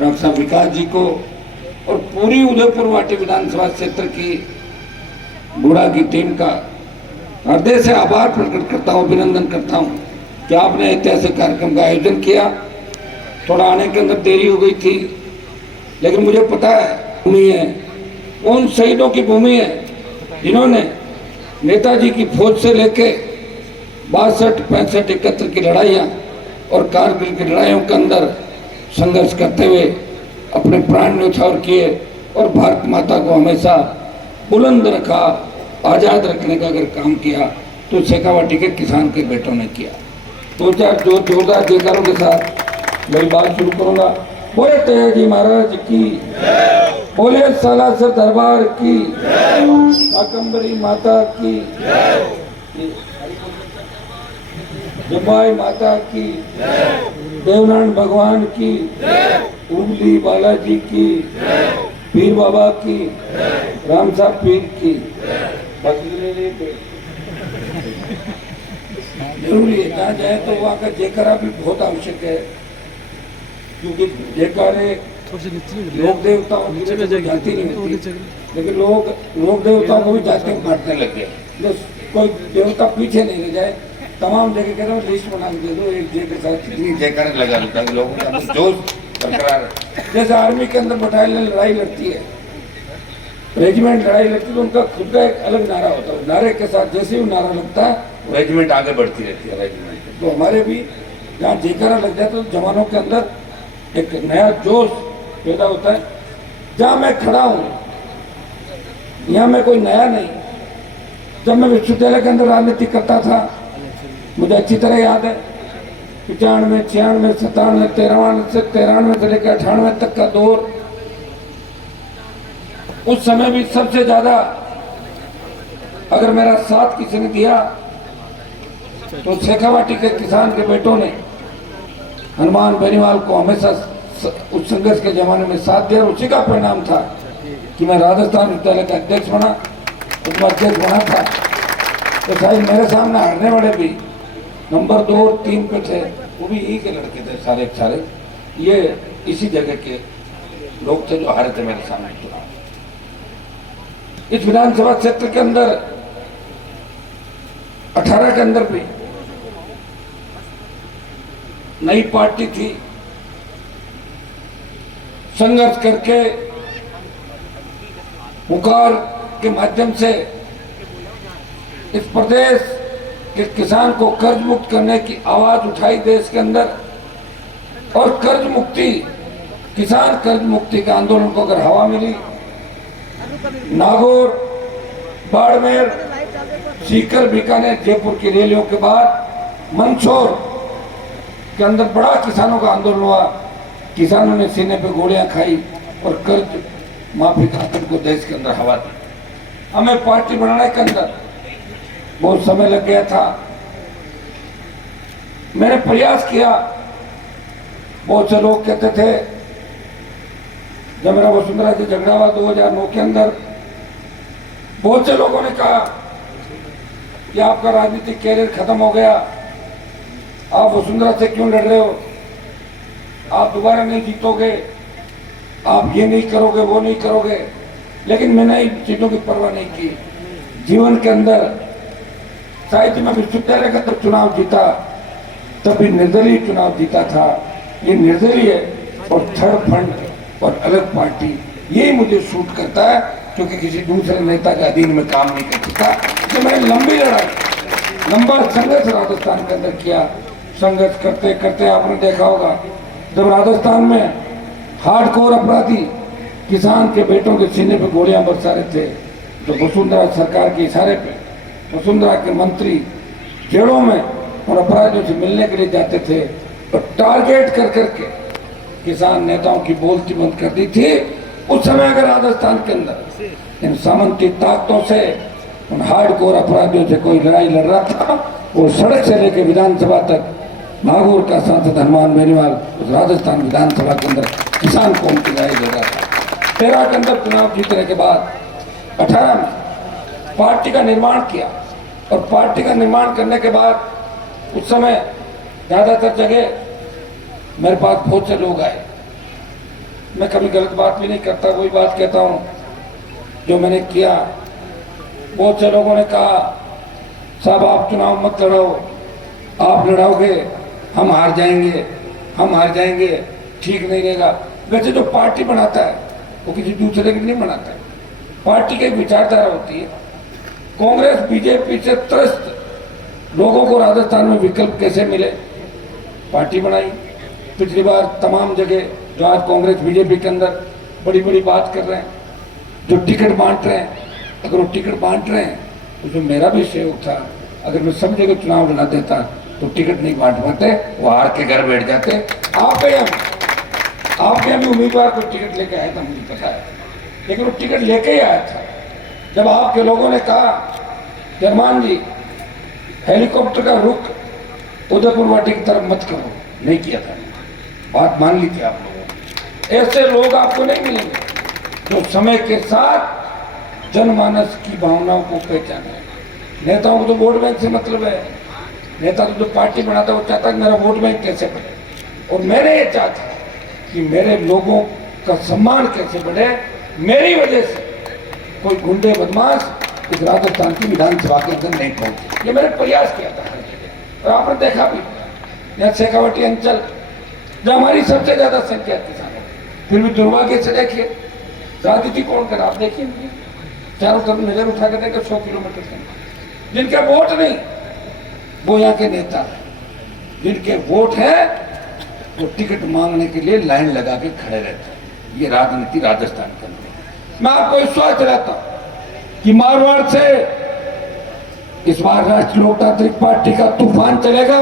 Doctor साहब विकास जी को और पूरी उदयपुर वाटी विधानसभा क्षेत्र की बूढ़ा की टीम का हृदय से आभार प्रकट करता हूँ, अभिनंदन करता हूँ कि आपने ऐतिहासिक कार्यक्रम का आयोजन किया। थोड़ा आने के अंदर देरी हो गई थी, लेकिन मुझे पता है भूमि है, उन शहीदों की भूमि है जिन्होंने नेताजी की फौज से लेके 62, 65, 71 की लड़ाइयाँ और कारगिल की लड़ाइयों के अंदर संघर्ष करते हुए अपने प्राण न्यौछावर किए और भारत माता को हमेशा बुलंद रखा, आज़ाद रखने का अगर काम किया तो शेखावाटी के किसान के बेटों ने किया। दो चार जोरदार जयकारों के साथ मेरी बात शुरू करूंगा। बोले तेजी महाराज की, बोले सालासर दरबार की, शाकंभरी माता की, जबाई माता की, देवनारायण भगवान की, उंगली बालाजी की, पीर बाबा की, राम साहब पीर की। जरूरी है, जहाँ जाए तो वहाँ का जयकारा भी बहुत आवश्यक है, क्योंकि जयकारे लोक देवताओं की जाति नहीं होती, लेकिन लोक देवताओं को भी जाति में बांटने लग गए। कोई देवता पीछे नहीं रह जाए, तमाम जगह कह रहे हो लिस्ट बना के दे दो, एक जय के साथ कितनी जयकारे लगा दो ताकि लोगों के अंदर जोश बरकरार है। जैसे आर्मी के अंदर बटालियन लड़ाई लड़ती है, रेजिमेंट लड़ाई लड़ती है, तो उनका खुद का एक अलग नारा होता है। नारे के साथ जैसे ही नारा लगता है रेजिमेंट आगे बढ़ती रहती है रेजिमेंट। तो हमारे भी जहाँ जयकारा लग जाता है तो जवानों के अंदर एक नया जोश पैदा होता है। जहाँ मैं खड़ा हूँ यहाँ मैं कोई नया नहीं। जब मैं विश्वविद्यालय के अंदर राजनीति करता था, मुझे अच्छी तरह याद है 95, 96, 97, 93 से लेकर 98 तक का दौर। उस समय भी सबसे ज्यादा अगर मेरा साथ किसी ने दिया तो शेखावाटी के किसान के बेटों ने हनुमान बेनीवाल को हमेशा उस संघर्ष के जमाने में साथ दिया। उसी का परिणाम था कि मैं राजस्थान विश्वविद्यालय का अध्यक्ष बना, उपाध्यक्ष बना था। तो शायद मेरे सामने हारने वाले भी नंबर 2 और 3 पे थे, वो भी यही के लड़के थे सारे। ये इसी जगह के लोग थे जो हारे थे मेरे सामने चुनाव। इस विधानसभा क्षेत्र के अंदर 18 के अंदर भी नई पार्टी थी, संघर्ष करके पुकार के माध्यम से इस प्रदेश के किसान को कर्ज मुक्त करने की आवाज उठाई देश के अंदर। और कर्ज मुक्ति, किसान कर्ज मुक्ति के आंदोलन को अगर हवा मिली, नागौर, बाड़मेर, सीकर, बीकानेर, जयपुर की रैलियों के बाद मंदसौर के अंदर बड़ा किसानों का आंदोलन हुआ। किसानों ने सीने पे गोलियां खाई और कर्ज माफी खातिर को देश के अंदर हवा दी। हमें पार्टी बनाने के अंदर बहुत समय लग गया था। मैंने प्रयास किया। बहुत से लोग कहते थे, जब मेरा वसुंधरा से झगड़ा हुआ 2009 के अंदर, बहुत से लोगों ने कहा कि आपका राजनीतिक कैरियर खत्म हो गया, आप वसुंधरा से क्यों लड़ रहे हो, आप दोबारा नहीं जीतोगे, आप ये नहीं करोगे, वो नहीं करोगे। लेकिन मैंने इन चीजों की परवाह नहीं की। जीवन के अंदर शायद मैं विश्वविद्यालय का तब चुनाव जीता, तभी निर्दलीय चुनाव जीता था। ये निर्दलीय और थर्ड फ्रंट और अलग पार्टी, यही मुझे सूट करता है, क्योंकि किसी दूसरे नेता के अधीन में काम नहीं कर सकता। तो मैंने लंबी लड़ाई, लंबा संघर्ष राजस्थान के अंदर किया। संघर्ष करते करते आपने देखा होगा, जब राजस्थान में हार्डकोर अपराधी किसान के बेटों के सीने पे गोलियां बरसा रहे थे, तो वसुंधरा सरकार के इशारे पे वसुंधरा के मंत्री जेलों में और अपराधियों से मिलने के लिए जाते थे और टारगेट कर करके किसान नेताओं की बोलती बंद कर दी थी। उस समय अगर राजस्थान के अंदर इन सामंती ताकतों से, उन हार्डकोर अपराधियों से कोई लड़ाई लड़ रहा था, वो सड़क से लेकर विधानसभा तक नागौर का सांसद हनुमान बेनीवाल उस राजस्थान विधानसभा के अंदर किसान कौम की लड़ाई लड़ रहा था। 13 के अंदर चुनाव जीतने के बाद 18 में पार्टी का निर्माण किया। और पार्टी का निर्माण करने के बाद उस समय ज्यादातर जगह मेरे पास बहुत से लोग आए मैं कभी गलत बात भी नहीं करता, वही बात कहता हूँ जो मैंने किया। बहुत से लोगों ने कहा साहब आप चुनाव मत लड़ाओ, आप लड़ाओगे हम हार जाएंगे, हम हार जाएंगे, ठीक नहीं रहेगा। वैसे जो पार्टी बनाता है वो किसी दूसरे की नहीं बनाता है, पार्टी की एक विचारधारा होती है। कांग्रेस बीजेपी से त्रस्त लोगों को राजस्थान में विकल्प कैसे मिले, पार्टी बनाई। पिछली बार तमाम जगह जो आज कांग्रेस बीजेपी के अंदर बड़ी बड़ी बात कर रहे हैं, जो टिकट बांट रहे हैं, अगर वो टिकट बांट रहे हैं तो जो मेरा भी सहयोग था, अगर मैं सब जगह चुनाव लड़ा देता तो टिकट नहीं बांट पाते, वो हार के घर बैठ जाते। आपके यहाँ भी उम्मीदवार को टिकट लेके आया था, मुझे पता है, लेकिन वो टिकट लेके ही आया था। जब आपके लोगों ने कहा जरमान जी हेलीकॉप्टर का रुख उदयपुर वाटी की तरफ मत करो, नहीं किया था, बात मान ली थी आप लोगों ने। ऐसे लोग आपको नहीं मिलेंगे जो समय के साथ जनमानस की भावनाओं को पहचाने। नेताओं को तो वोट बैंक से मतलब है, नेता तो जो पार्टी बनाता है वो चाहता है कि मेरा वोट बैंक कैसे बढ़े, और मैंने ये चाहता कि मेरे लोगों का सम्मान कैसे बढ़े। मेरी वजह से कोई गुंडे बदमाश इस राजस्थान की विधानसभा के अंदर नहीं पहुंचे, ये मैंने प्रयास किया था। और आपने देखा भी यहाँ शेखावटी अंचल जो हमारी सबसे ज्यादा संख्या किसानों, फिर भी दुर्भाग्य से देखिए राजनीति कौन कर, आप देखिए चारों तरफ नजर उठा के देखे 100 किलोमीटर से जिनके वोट नहीं वो यहाँ के नेता है, जिनके वोट है वो टिकट मांगने के लिए लाइन लगा के खड़े रहते हैं। ये राजनीति राजस्थान के अंदर। मैं आपको विश्वास दिलाता हूं कि मारवाड़ से इस बार राष्ट्रीय लोकतांत्रिक पार्टी का तूफान चलेगा।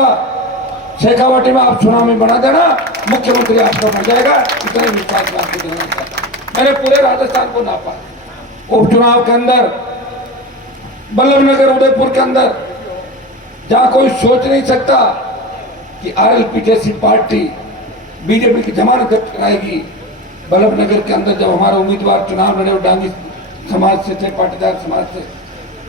शेखावटी में आप चुनाव में बना देना, मुख्यमंत्री आपका बन जाएगा, इतना विश्वास में आपको देना चाहता। मैंने पूरे राजस्थान को नापा, उपचुनाव के अंदर बल्लभनगर उदयपुर के अंदर जहां कोई सोच नहीं सकता कि आरएलपी जैसी पार्टी बीजेपी की जमानत कराएगी। बल्लभनगर के अंदर जब हमारा उम्मीदवार चुनाव लड़े, डांगी समाज से थे, पाटीदार समाज से,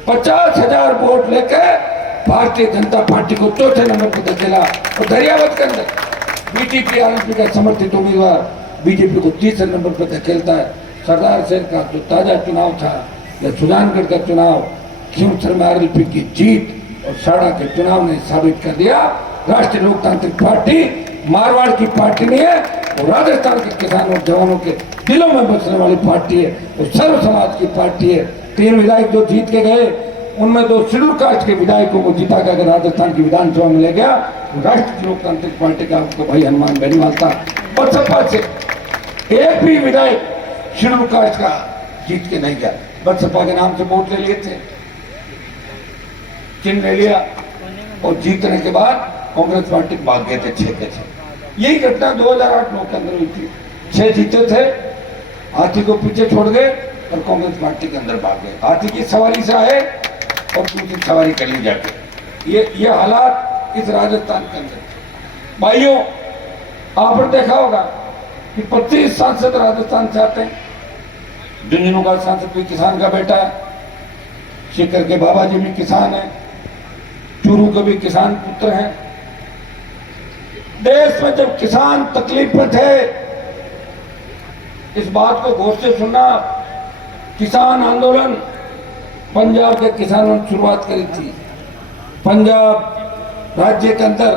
50,000 वोट लेकर भारतीय जनता पार्टी को चौथे नंबर पर धकेला। और दरियावत के अंदर बीटीपी आरएलपी का समर्थित उम्मीदवार बीजेपी को तीसरे नंबर पर धकेलता है। सरदार शहर का जो ताजा चुनाव था या सुजानगढ़ का चुनाव, खींवसर में आरएलपी की जीत और साड़ा के चुनाव ने साबित कर दिया राष्ट्रीय लोकतांत्रिक पार्टी मारवाड़ की पार्टी नहीं है, वो राजस्थान के किसानों और जवानों के दिलों में बसने वाली पार्टी है, वो सर्व समाज की पार्टी है। 3 विधायक जो जीत के गए उनमें 2 शेड्यूल कास्ट के विधायकों को जिता कर राजस्थान की विधानसभा में ले गया। राष्ट्रीय लोकतांत्रिक पार्टी का आपको भाई हनुमान बेनीवाल था। बसपा से एक भी विधायक शेड्यूल कास्ट का जीत के नहीं गया, बसपा के नाम से वोट ले लिए थे, चिन्ह ले लिया और जीतने के बाद कांग्रेस पार्टी भाग गए थे 6 के 6। यही घटना 2008-9 के अंदर हुई थी। 6 जीते थे, हाथी को पीछे छोड़ गए और कांग्रेस पार्टी के अंदर भाग गए। हाथी की सवारी से आए और दूसरी सवारी कर ली जाके। ये हालात इस राजस्थान के अंदर। भाइयों आपने देखा होगा कि 25 सांसद राजस्थान से आते हैं। झुंझुनू का सांसद भी किसान का बेटा है, शेखर के बाबा जी भी किसान है, चूरू के भी किसान पुत्र हैं। देश में जब किसान तकलीफ में थे, इस बात को गौर से सुनना, किसान आंदोलन पंजाब के किसानों ने शुरुआत करी थी। पंजाब राज्य के अंदर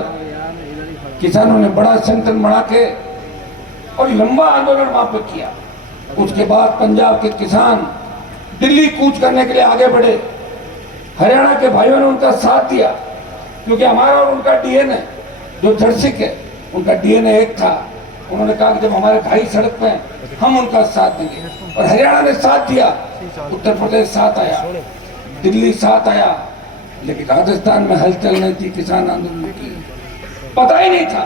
किसानों ने बड़ा संगठन बना के और लंबा आंदोलन वहां पर किया। उसके बाद पंजाब के किसान दिल्ली कूच करने के लिए आगे बढ़े। हरियाणा के भाइयों ने उनका साथ दिया, क्योंकि हमारा और उनका डीएनए जो दर्शिक है, उनका डीएनए एक था। उन्होंने कहा कि जब हमारे भाई सड़क पे हैं हम उनका साथ देंगे, और हरियाणा ने साथ दिया, उत्तर प्रदेश साथ आया, दिल्ली साथ आया, लेकिन राजस्थान में हलचल नहीं थी किसान आंदोलन की। पता ही नहीं था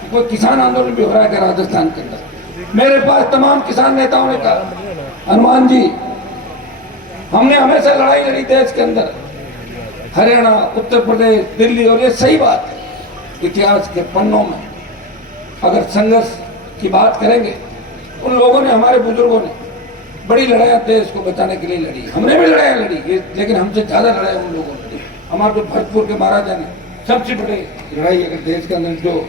कि कोई किसान आंदोलन भी हो रहा है राजस्थान के अंदर। मेरे पास तमाम किसान नेताओं ने कहा, हनुमान जी हमने हमेशा लड़ाई लड़ी देश के अंदर, हरियाणा, उत्तर प्रदेश, दिल्ली, और ये सही बात है। इतिहास के पन्नों में अगर संघर्ष की बात करेंगे, उन लोगों ने, हमारे बुजुर्गों ने बड़ी लड़ाइयाँ देश को बचाने के लिए लड़ी। हमने भी लड़ाइयाँ लड़ी, लेकिन हमसे ज्यादा लड़ाई उन लोगों ने। हमारे जो भरतपुर के महाराजा ने सबसे बड़ी लड़ाई, अगर देश के अंदर जो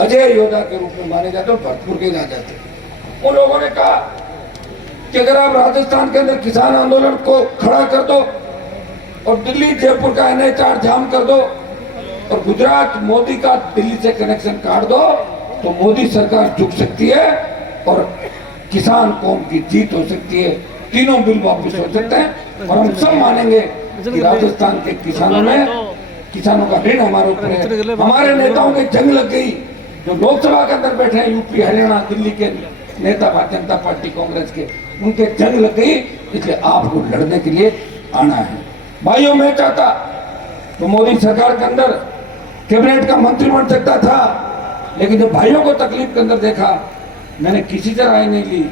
अजय योद्धा के रूप में माने जाते हैं, भरतपुर के राजा थे। उन लोगों ने कहा कि अगर आप राजस्थान के अंदर किसान आंदोलन को खड़ा कर दो और दिल्ली जयपुर का NH जाम कर दो और गुजरात मोदी का दिल्ली से कनेक्शन काट दो तो मोदी सरकार झुक सकती है और किसान कौम की जीत हो सकती है, तीनों बिल वापस हो सकते हैं और हम सब मानेंगे कि राजस्थान के किसानों का ऋण हमारे ऊपर है। हमारे नेताओं की जंग लग गई, जो लोकसभा के अंदर बैठे हैं यूपी हरियाणा दिल्ली के नेता भारतीय जनता पार्टी कांग्रेस के, उनके जंग लग गई, इसलिए आपको लड़ने के लिए आना है। भाइयों, मैं चाहता तो मोदी सरकार के अंदर कैबिनेट का मंत्री बन सकता था, लेकिन जब भाइयों को तकलीफ के अंदर देखा, मैंने किसी से राय नहीं ली,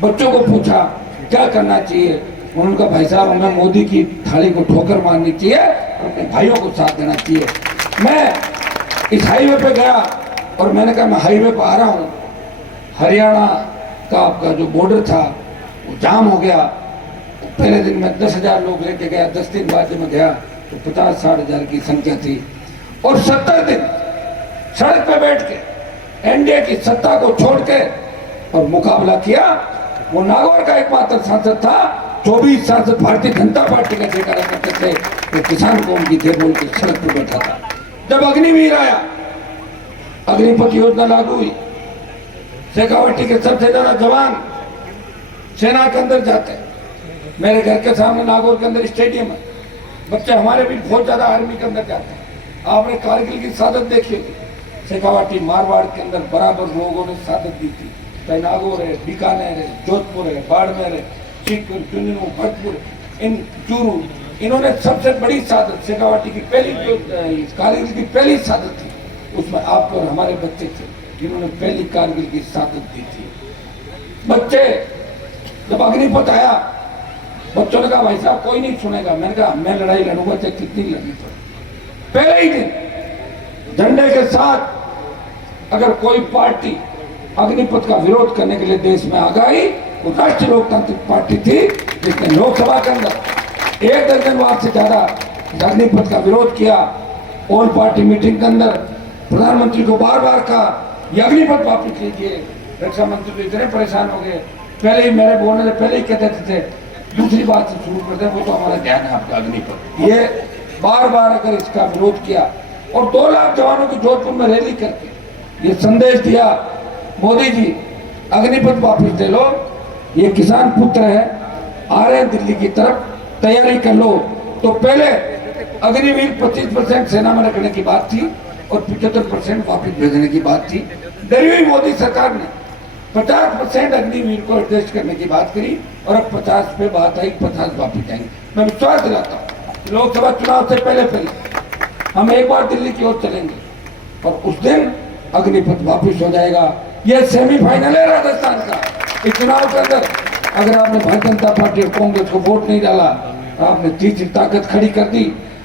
बच्चों को पूछा क्या करना चाहिए, उन्होंने कहा भाई साहब हमें मोदी की थाली को ठोकर मारनी चाहिए और अपने भाइयों को साथ देना चाहिए। मैं इस हाईवे पे गया और मैंने कहा मैं हाईवे पे आ रहा हूँ, हरियाणा का आपका जो बॉर्डर था वो जाम हो गया। पहले दिन में 10,000 लोग लेके गया, 10 दिन बाद जब मैं गया तो 50-60 हजार की संख्या थी और 70 दिन सड़क पे बैठ के एनडीए की सत्ता को छोड़ के और मुकाबला किया। वो नागौर का एकमात्र सांसद था, 24 सांसद भारतीय जनता पार्टी का जयकारा करते थे, वो किसान कौम की जय बोल के सड़क पर बैठा था। जब अग्निवीर आया, अग्निपथ योजना लागू हुई, शेखावटी के सबसे ज्यादा जवान सेना के अंदर जाते हैं। मेरे घर के सामने नागौर के अंदर स्टेडियम है, बच्चे हमारे भी बहुत ज्यादा आर्मी के अंदर जाते हैं। आपने कारगिल की शहादत देखी होगी, शेखावटी मारवाड़ के अंदर बराबर लोगों ने शहादत दी थी, चाहे नागौर है, बीकानेर है, जोधपुर है, बाड़मेर है, चितपुर, चुनू, भरतपुर, इन चूरू, इन्होंने सबसे बड़ी शहादत शेखावटी की पहली जो कारगिल की पहली शहादत थी, उसमें आप और हमारे बच्चे थे जिन्होंने पहली कारगिल की शहादत दी थी। बच्चे जब अग्निपथ आया, बच्चों ने कहा भाई साहब कोई नहीं सुनेगा। मैंने कहा मैं लड़ाई लड़ूंगा चाहे कितनी लड़नी पड़े। पहले ही दिन झंडे के साथ अगर कोई पार्टी अग्निपथ का विरोध करने के लिए देश में आ गई, वो राष्ट्रीय लोकतांत्रिक पार्टी थी, जिसने लोकसभा के अंदर 1 दर्जन बार से ज्यादा अग्निपथ का विरोध किया। ऑल पार्टी मीटिंग के अंदर प्रधानमंत्री को बार बार कहा ये अग्निपथ वापस लीजिए। रक्षा मंत्री तो इतने परेशान हो गए, पहले ही मेरे बोलने से पहले ही कहते थे दूसरी बात से शुरू करते हैं, वो तो हमारा ध्यान है आपका अग्निपथ। ये बार बार अगर इसका विरोध किया और 2 लाख जवानों की जोधपुर में रैली करके ये संदेश दिया, मोदी जी अग्निपथ वापस ले लो, ये किसान पुत्र है, आ रहे हैं दिल्ली की तरफ, तैयारी कर लो। तो पहले अग्निवीर 25% सेना में रखने की बात थी और 75% वापस भेजने की बात थी। डरी हुई मोदी सरकार ने 50% अग्निवीर को एडजस्ट करने की बात करी और अब 50 पे बात आई, 50 वापस जाएंगे। मैं विश्वास दिलाता हूँ लोकसभा चुनाव से पहले हम एक बार दिल्ली की ओर चलेंगे और उस दिन अग्निपथ वापस हो जाएगा। यह सेमीफाइनल है राजस्थान का। इस चुनाव के अंदर अगर आपने भारतीय जनता पार्टी और कांग्रेस को वोट नहीं डाला, आपने तीसरी ताकत खड़ी कर दी,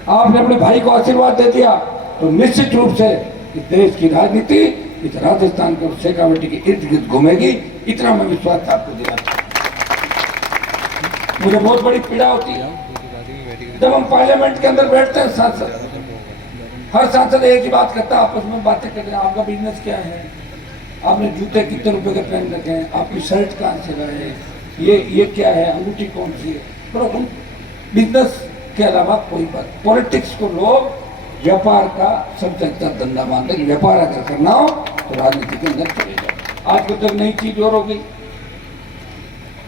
आपने अपने भाई को आशीर्वाद दे दिया, तो निश्चित रूप से इस देश की राजनीति इस राजस्थान के शेखावटी के इर्द गिर्द घूमेगी। इतना मैं विश्वास आपको दिलाता हूं। मुझे बहुत बड़ी पीड़ा होती है जब हम पार्लियामेंट के अंदर बैठते हैं, सांसद हर सांसद एक ही बात करता है, आपस में बातें करते हैं, आपका बिजनेस क्या है, आपने जूते कितने रुपए के पहन रखे हैं, आपकी शर्ट कहाँ से लाए, ये क्या है, अंगूठी कौन सी है। पर बिजनेस के अलावा कोई बात, पॉलिटिक्स को लोग व्यापार का सबसे अच्छा धंधा मानते हैं। व्यापार अगर करना हो तो राजनीति के अंदर चले जाओ। आज तो नई चीज और हो गई,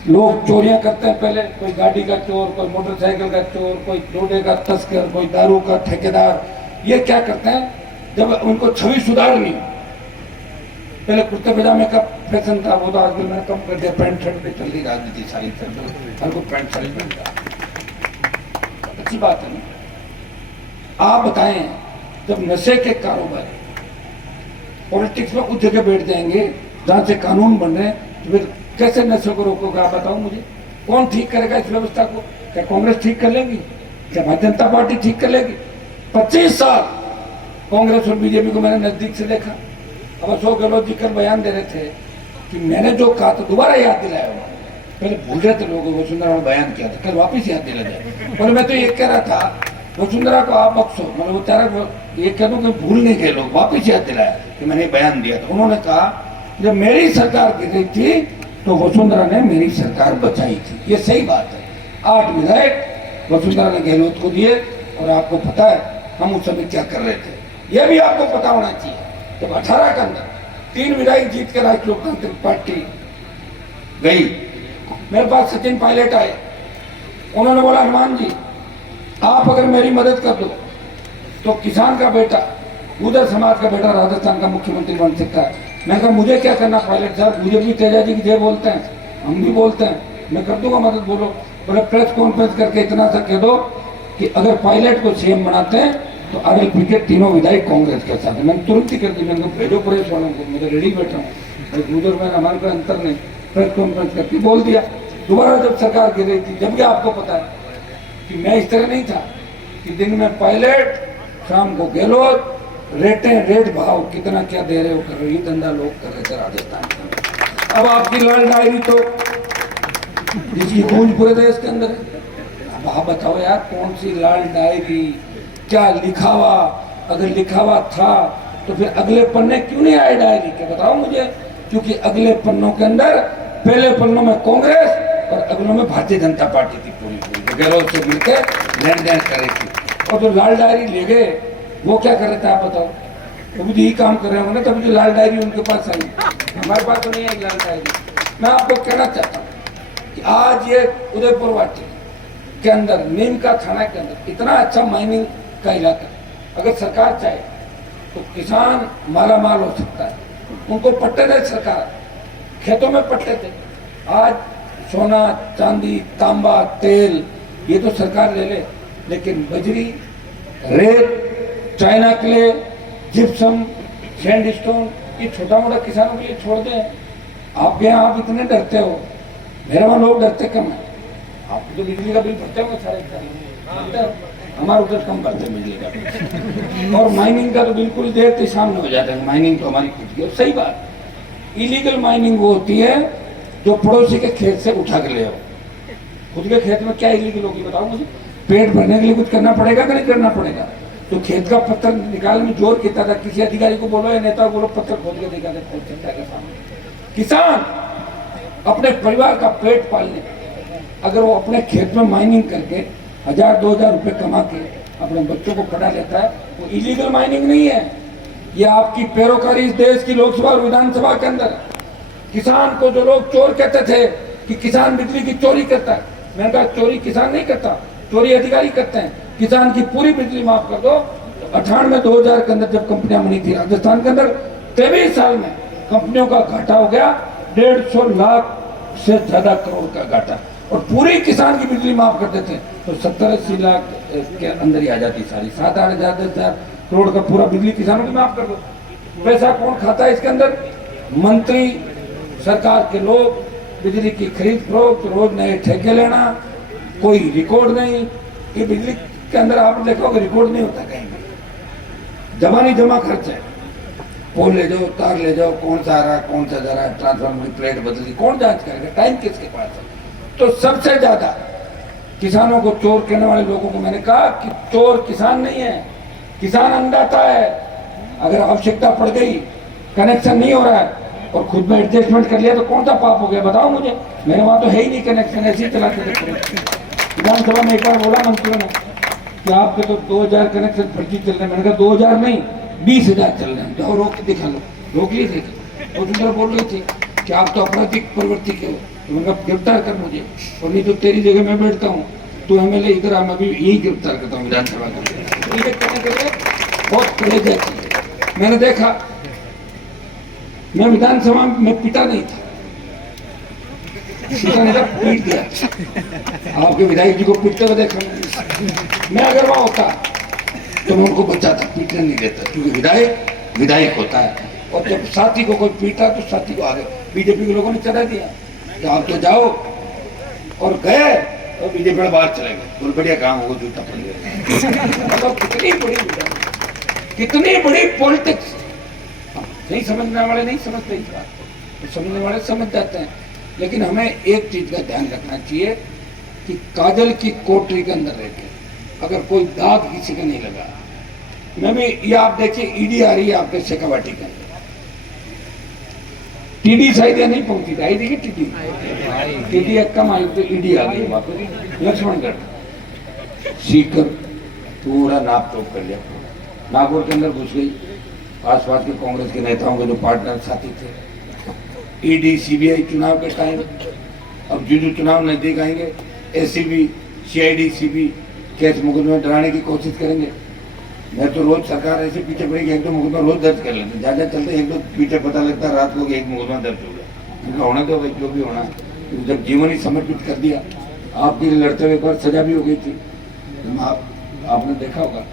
लोग चोरियां करते हैं। पहले कोई गाड़ी का चोर, कोई मोटरसाइकिल का चोर, कोई डोडे का तस्कर, कोई दारू का ठेकेदार। ये क्या करते हैं जब उनको छवि सुधारनी, पहले कुर्ते पजामे का फैशन था, वो तो आजकल मैंने कम कर दिया, पैंट शर्ट पे चल रही राजनीति सारी, हर को पैंट शर्ट पहनता। अच्छी बात है ना। आप बताएं, जब नशे के कारोबार पॉलिटिक्स में उस जगह बैठ जाएंगे जहां से कानून बन रहे हैं, तो फिर कैसे नशे को रोकोगे? आप बताओ मुझे, कौन ठीक करेगा इस व्यवस्था को? क्या कांग्रेस ठीक कर लेगी? क्या भारतीय जनता पार्टी ठीक कर लेगी? 25 साल कांग्रेस और बीजेपी को मैंने नजदीक से देखा। अब अशोक गहलोत जी कल बयान दे रहे थे कि मैंने जो कहा था दोबारा याद दिलाया। पहले भूल रहे थे लोगों, वसुंधरा में बयान किया था, कल वापिस याद दिला जाए। और मैं तो ये कह रहा था वसुंधरा को आप बख्शो, मतलब वो चारा ये कह दूं कि भूल नहीं गए लोग, वापिस याद दिलाया कि मैंने बयान दिया था। उन्होंने कहा जब मेरी सरकार गिर रही थी तो वसुंधरा ने मेरी सरकार बचाई थी, ये सही बात है। 8 विधायक वसुंधरा ने गहलोत को दिए, और आपको पता है हम उस समय क्या कर रहे थे, यह भी आपको पता होना चाहिए। जब 18 के अंदर 3 विधायक जीत के राष्ट्रीय लोकतांत्रिक पार्टी गई, मेरे पास सचिन पायलट आए, उन्होंने बोला हनुमान जी आप अगर मेरी मदद कर दो तो किसान का बेटा, गुर्जर समाज का बेटा राजस्थान का मुख्यमंत्री बन सकता है। मैं कहा मुझे क्या करना पायलट साहब, मुझे भी तेजा जी की जय बोलते हैं, हम भी बोलते हैं, मैं कर दूंगा मदद। बोलो, बोले प्रेस कॉन्फ्रेंस करके इतना सा कह दो कि अगर पायलट को सीएम बनाते हैं तो RLP के 3 विधायक कांग्रेस के साथ है। मैंने तुरंत ही कर दी, मैंने भेजो प्रेस वालों को, मैं रेडी बैठा हूँ, गुर्जर में हमारे कोई अंतर नहीं। प्रेस कॉन्फ्रेंस करके बोल दिया। दोबारा जब सरकार गिर रही थी, जब भी आपको पता है कि मैं इस तरह नहीं था कि दिन में पायलट, शाम को गहलोत, रेट भाव कितना क्या दे रहे हो कर रहे, ये धंधा लोग कर रहे थे राजस्थान में। अब आपकी लाल डायरी तो जिसकी गूंज पूरे देश के अंदर है। अब आप बताओ यार, कौन सी लाल डायरी, क्या लिखावा? अगर लिखावा था तो फिर अगले पन्ने क्यों नहीं आए डायरी के, बताओ मुझे। क्योंकि अगले पन्नों के अंदर, पहले पन्नों में कांग्रेस और अगलों में भारतीय जनता पार्टी थी पूरी पूरी, गहलोत से मिलकर लेन देन करे थी। और जो लाल डायरी ले गए वो क्या कर रहे थे आप बताओ? वो भी यही काम कर रहे होंगे ना, तभी जो लाल डायरी उनके पास आई, हमारे पास तो नहीं है लाल डायरी। मैं आपको कहना चाहता हूँ कि आज ये उदयपुर वाटी के अंदर, नीम का थाना के अंदर इतना अच्छा माइनिंग का इलाका, अगर सरकार चाहे तो किसान माला माल हो सकता है। उनको पट्टे दे सरकार, खेतों में पट्टे थे। आज सोना चांदी तांबा तेल ये तो सरकार ले ले, लेकिन बजरी, रेत, चाइना क्ले, जिप्सम, सैंडस्टोन, ये छोटा मोटा किसानों के लिए छोड़ दें। आपके यहाँ आप इतने डरते हो, मेरे वहाँ लोग डरते कम है। आप तो बिजली का बिल भरते होंगे सारे, हमारे उधर कम भरते बिजली का बिल। और माइनिंग का तो बिल्कुल देर के सामने हो जाता है, माइनिंग तो हमारी खुद की। और सही बात, इलीगल माइनिंग वो होती है जो पड़ोसी के खेत से उठा के ले आओ। खुद के खेत में क्या इलीगल होगी बताओ मुझे? पेट भरने के लिए कुछ करना पड़ेगा कि नहीं करना पड़ेगा? तो खेत का पत्थर निकालने में जोर कितना था, किसी अधिकारी को बोलो या नेता को बोलो, पत्थर खोद के दिखा दे। किसान अपने परिवार का पेट पालने, अगर वो अपने खेत में माइनिंग करके 1000-2000 रुपए कमा के अपने बच्चों को पढ़ा लेता है, वो इलीगल माइनिंग नहीं है। ये आपकी पैरोकारी इस देश की लोकसभा और विधानसभा के अंदर। किसान को जो लोग चोर कहते थे कि किसान बिजली की चोरी करता है, मैंने कहा चोरी किसान नहीं करता, चोरी अधिकारी करते हैं। किसान की पूरी बिजली माफ कर दो। 98-2000 के अंदर जब कंपनियां बनी थी राजस्थान के अंदर, 23 साल में कंपनियों का घाटा हो गया 150 लाख से ज्यादा करोड़ का घाटा, और पूरी किसान की बिजली माफ कर देते तो 70-80 लाख के अंदर ही आ जाती सारी। 7-8 हजार 10 हजार करोड़ का पूरा बिजली किसानों की माफ कर दो। पैसा कौन खाता है इसके अंदर? मंत्री, सरकार के लोग। बिजली की खरीद फरोख्त, रोज नए ठेके लेना, कोई रिकॉर्ड नहीं। ये बिजली के अंदर आपने देखा होगा रिकॉर्ड नहीं होता कहीं भी, जमा जमा खर्च है। पोल ले जाओ, तार ले जाओ, कौन सा आ रहा है कौन सा जा रहा है, ट्रांसफार्मर की प्लेट बदली, कौन जांच करेगा? टाइम किसके पास है? तो सबसे ज्यादा किसानों को चोर कहने वाले लोगों को मैंने कहा कि चोर किसान नहीं है, किसान अन्नदाता है। अगर आवश्यकता पड़ गई, कनेक्शन नहीं हो रहा है और खुद में एडजस्टमेंट कर लिया तो कौन सा पाप हो गया बताओ मुझे? मेरे वहां तो है ही नहीं कनेक्शन, ऐसे ही चलाते थे। विधानसभा में एक बार बोला मंत्रियों ने कि आपके तो 2000 कनेक्शन फर्जी चल रहे हैं। मैंने कहा 2000 नहीं 20,000 चल रहे हैं, जाओ रोक के दिखा लो। रोक लिए थे और सुंदर बोल रही थी कि आप तो आपराधिक प्रवृत्ति के हो, तो मैंने कहा गिरफ्तार कर मुझे, और नहीं तो तेरी जगह मैं बैठता हूँ, तो MLA इधर आ, मैं भी यही गिरफ्तार करता हूँ विधानसभा का। ये करने के लिए बहुत कलेजा चाहिए। मैंने देखा, मैं विधानसभा में पिटा नहीं था, पीट दिया। आपके विधायक जी को पीटते हुए देखा मैं, अगर वहां होता तो मैं उनको बचाता, पीटने नहीं देता, क्योंकि विधायक विधायक होता है। और जब साथी को कोई पीटा तो साथी को आगे बीजेपी के लोगों ने चढ़ा दिया कि आप तो जाओ, और गए तो बीजेपी में बाहर चले गए, बहुत बढ़िया काम होगा, जूता पड़ गया। मतलब कितनी बड़ी पॉलिटिक्स। नहीं समझने वाले नहीं समझते इस बात को, समझने वाले समझ जाते हैं। लेकिन हमें एक चीज का ध्यान रखना चाहिए कि काजल की कोठरी के अंदर रहकर अगर कोई दाग किसी का नहीं लगा, मैं भी, ये आप देखिए ईडी आ रही है आपके शेखावाटी के अंदर, टीडी शायद या नहीं पहुंची थी, आई थी कि टीडी टीडी कम आई तो ईडी आ गई वापस। लक्ष्मणगढ़ सीकर पूरा नाप तोप कर लिया, नागौर के अंदर घुस गई। आसपास के कांग्रेस के नेताओं के जो पार्टनर साथी थे, ईडी सीबीआई चुनाव के टाइम, अब जो चुनाव नजदीक आएंगे एसीबी सीआईडी सीबी केस मुकदमे डराने की कोशिश करेंगे। मैं तो रोज सरकार ऐसे पीछे पड़ेगी, एक दो मुकदमा रोज दर्ज कर लेते, ज्यादा चलते एक दो पीछे पता लगता रात को एक मुकदमा दर्ज हो गया। उनका होना तो भाई जो भी होना, जब जीवन ही समर्पित कर दिया, आपके लिए लड़ते हुए एक बार सजा भी हो गई थी, आपने देखा होगा,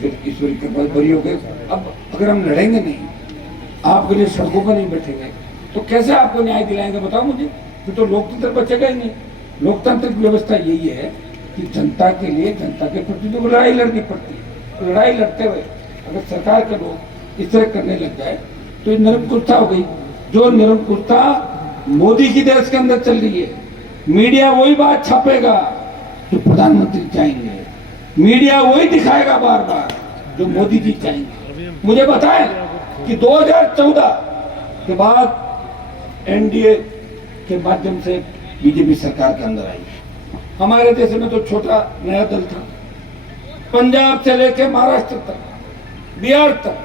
फिर ईश्वर के पास बरी हो गए। अब अगर हम लड़ेंगे नहीं, आपके लिए सड़कों पर नहीं बैठेंगे, तो कैसे आपको न्याय दिलाएंगे बताओ मुझे? फिर तो लोकतंत्र बचेगा ही नहीं। लोकतांत्रिक व्यवस्था यही है कि जनता के लिए, जनता के प्रति जो लड़ाई लड़नी पड़ती है, लड़ाई लड़ते हुए अगर सरकार के लोग इस तरह करने लग जाए तो ये निरंकुशता हो गई। जो निरंकुशता मोदी की देश के अंदर चल रही है, मीडिया वही बात छापेगा जो प्रधानमंत्री चाहेंगे, मीडिया वही दिखाएगा बार बार जो मोदी जी चाहेंगे। मुझे बताएं कि 2014 के बाद एनडीए के माध्यम से बीजेपी सरकार के अंदर आई। हमारे देश में तो छोटा नया दल था, पंजाब से लेके महाराष्ट्र तक, बिहार तक,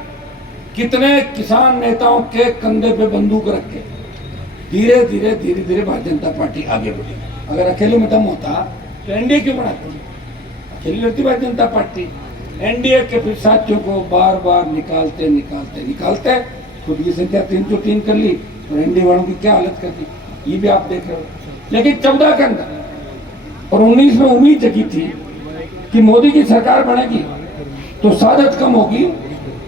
कितने किसान नेताओं के कंधे पे बंदूक रख के धीरे धीरे भारतीय जनता पार्टी आगे बढ़ी। अगर अकेले में दम होता तो एनडीए क्यों बनाती? अकेली लड़ती भारतीय जनता पार्टी। एनडीए के फिर साथियों को बार बार निकालते खुद की संख्या 303 कर ली और एनडीए वालों की क्या हालत कर दी, ये भी आप देख रहे हो। लेकिन 14 के अंदर और 19 में उम्मीद जगी थी कि मोदी की सरकार बनेगी तो सादत कम होगी,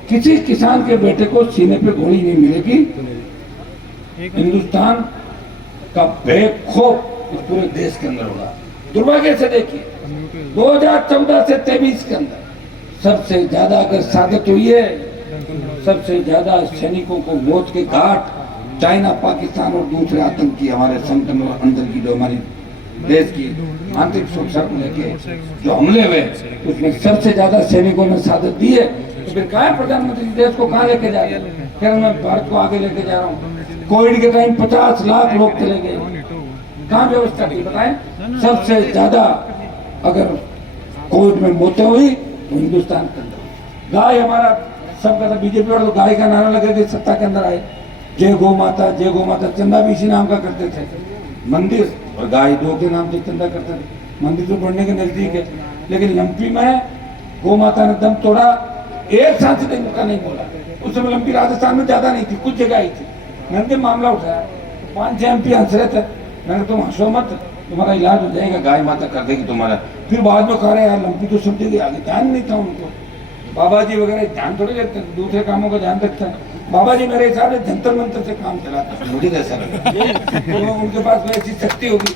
किसी किसान के बेटे को सीने पे गोली नहीं मिलेगी, हिंदुस्तान का बेखौफ इस पूरे देश के अंदर होगा। दुर्भाग्य से देखिए 2014 से 23 के अंदर सबसे ज्यादा अगर सादत हुई है, सबसे ज्यादा सैनिकों को मौत के घाट चाइना, पाकिस्तान और दूसरे आतंकी हमारे संगठन और अंदर की जो हमारी देश की आंतरिक सुरक्षा को लेके जो हमले हुए, उसमें सबसे ज्यादा सैनिकों ने सादत दी है। तो फिर कहा प्रधानमंत्री देश को कहाँ लेके जा रहे हैं? कह रहे मैं भारत को आगे लेके जा रहा हूँ। कोविड के टाइम 50 लाख लोग चले गए, कहाँ व्यवस्था की बताएं? सबसे ज्यादा अगर कोविड में मौतें हुई तो हिंदुस्तान के अंदर। गाय हमारा सबका था, बीजेपी वाले तो गाय का नारा लगा के सत्ता के अंदर आए, जय गौ माता, चंदा भी इसी नाम का करते थे। मंदिर और गाय दो के नाम से चंदा करते थे। मंदिर तो बढ़ने के नजदीक है, लेकिन एमपी में गौ माता ने दम तोड़ा, एक सांसद का नहीं बोला। उस समय एमपी राजस्थान में ज्यादा नहीं थी, कुछ जगह ही थी। मैंने मामला उठाया, 5-6 एमपी हंस रहे थे। मैंने तुम हंसो मत, तुम्हारा इलाज हो जाएगा, गाय माता कर देगी तुम्हारा। फिर बाद में कह रहे यार लंपी तो समझेगी, आगे ध्यान नहीं था उनको। बाबा जी वगैरह ध्यान थोड़ी रखते, दूसरे कामों का ध्यान रखता है। बाबा जी मेरे हिसाब से जंतर मंतर से काम चलाते हैं, मुझे कैसा लगा। तो उनके पास ऐसी शक्ति होगी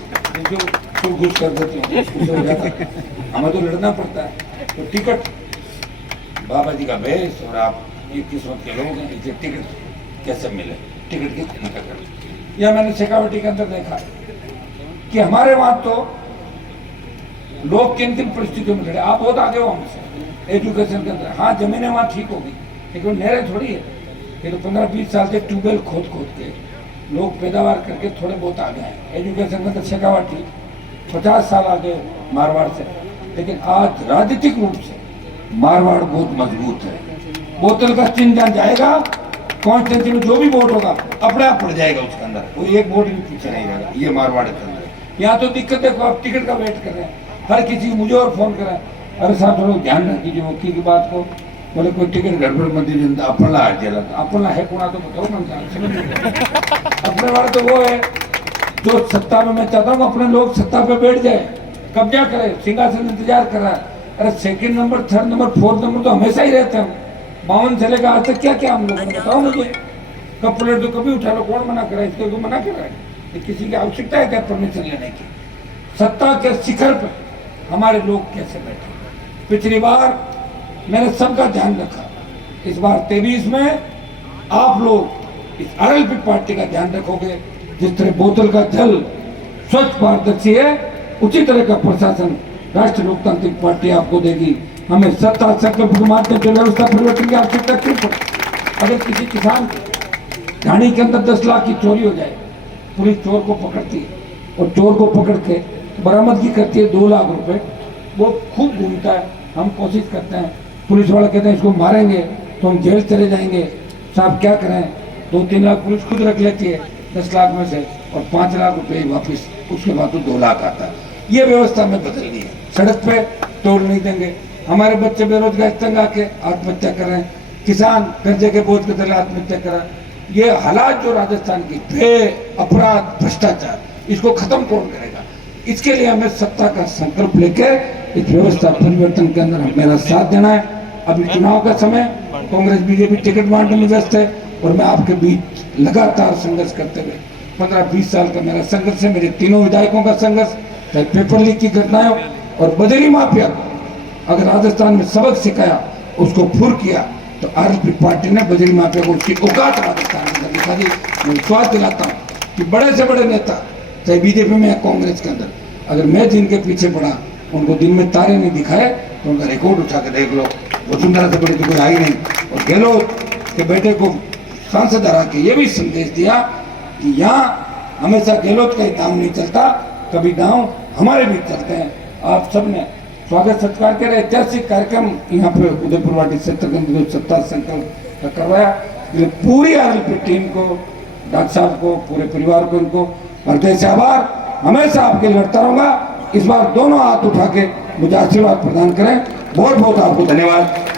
जो घुस कर देती है, हमें तो लड़ना पड़ता है। तो टिकट बाबा जी का भेष और आप ये किस्मत के लोग हैं, इसे टिकट कैसे मिले, टिकट की चिंता कर। यह मैंने शेखावटी के अंदर देखा कि हमारे वहां तो लोग किन किन परिस्थितियों में लड़े। आप बहुत आगे हो हमसे एजुकेशन के अंदर। हाँ, जमीनें वहाँ ठीक होगी, लेकिन नहरें थोड़ी है। ये तो 15-20 साल से ट्यूबवेल खोद के लोग पैदावार करके थोड़े बहुत आगे हैं। एजुकेशन के अंदर शेखावटी 50 साल आगे मारवाड़ से, लेकिन आज राजनीतिक रूप से मारवाड़ बहुत मजबूत है। बोतल का चिन्ह जहाँ जाएगा, कॉन्स्टिट्यूंसी में जो भी वोट होगा अपने आप पड़ जाएगा उसके अंदर, कोई एक वोट भी पीछे नहीं रहेगा। ये मारवाड़ के अंदर। यहाँ तो दिक्कत देखो, आप टिकट का वेट कर रहे हैं, हर किसी मुझे और फोन कर रहे हैं, अरे साहब थोड़ा ध्यान रख दीजिए वकील की बात को, बोले कोई टिकट गड़बड़ मत दीजिए, अपना अपना है कोना तो बताओ मन। अपने वाले तो वो है जो सत्ता में, मैं चाहता हूँ अपने लोग सत्ता पे बैठ जाए, कब्जा करे, सिंहासन इंतजार कर रहा है। अरे 2nd number, 3rd number, 4th number तो हमेशा ही रहते हैं। 52 से लेकर आज तक क्या क्या हम लोगों ने बताओ मुझे। कब प्लेट तो कभी उठा लो, कौन मना कर रहा है? इसको मना कर रहा है? किसी की आवश्यकता है क्या परमिशन लेने की? सत्ता के शिखर पर हमारे लोग कैसे बैठे? पिछली बार मैंने सबका ध्यान रखा, इस बार 23 में आप लोग इस आरएलपी पार्टी का ध्यान रखोगे। जिस तरह बोतल का जल स्वच्छ पारदर्शी है, उसी तरह का प्रशासन राष्ट्रीय लोकतांत्रिक पार्टी आपको देगी। हमें सत्ता संकल्प के माध्यम से व्यवस्था परिवर्तन की आवश्यकता क्यों पड़े? अगर किसी किसान को ढाणी के अंदर 10 लाख की चोरी हो जाए, पुलिस चोर को पकड़ती है और चोर को पकड़ के बरामदगी करती है 2 लाख रुपए। वो खूब घूमता है, हम कोशिश करते हैं, पुलिस वाले कहते हैं इसको मारेंगे तो हम जेल चले जाएंगे, साहब क्या करें, 2-3 लाख पुलिस खुद रख लेती है 10 लाख में से, और 5 लाख रुपए वापस, उसके बाद तो 2 लाख आता है। ये व्यवस्था में बदलनी है, सड़क पे तोड़ नहीं देंगे। हमारे बच्चे बेरोजगार तंग आके आत्महत्या कर रहे हैं, किसान कर्जे के बोझ के तले आत्महत्या कर रहा है। ये हालात जो राजस्थान की भय, अपराध, भ्रष्टाचार, इसको खत्म कौन करेगा? इसके लिए हमें सत्ता का संकल्प लेके इस व्यवस्था परिवर्तन के अंदर मेरा साथ देना है। अभी चुनाव का समय, कांग्रेस बीजेपी टिकट बांटने में व्यस्त है और मैं आपके बीच लगातार संघर्ष करते हुए 15-20 साल का मेरा संघर्ष है, मेरे तीनों विधायकों का संघर्ष, चाहे पेपर लीक की घटनाएं हो और बदली माफिया को अगर राजस्थान में सबक सिखाया, उसको फुर किया, तो आरएसपी पार्टी ने बजरी माफिया को उसकी औकात राजस्थान में दिखा दी। मैं विश्वास दिलाता हूँ कि बड़े से बड़े नेता, चाहे बीजेपी में या कांग्रेस के अंदर, अगर मैं जिनके पीछे पड़ा, उनको दिन में तारे नहीं दिखाए तो उनका रिकॉर्ड उठा के देख लो, वसुंधरा से बड़ी तो कोई आई नहीं। और गहलोत के बेटे को सांसद हरा के ये भी संदेश दिया कि यहाँ हमेशा गहलोत का ही दाम नहीं चलता, कभी दाम हमारे भी चलते हैं। आप सब ने स्वागत सत्कार के ऐतिहासिक कार्यक्रम यहाँ पे उदयपुर वाटी क्षेत्र के अंदर सत्ता संकल्प करवाया। पूरी आरएलपी टीम को, डॉक्टर साहब को, पूरे परिवार को, इनको हृदय से आभार। हमेशा आपके लड़ता रहूंगा। इस बार दोनों हाथ उठा के मुझे आशीर्वाद प्रदान करें। बहुत बहुत आपको धन्यवाद।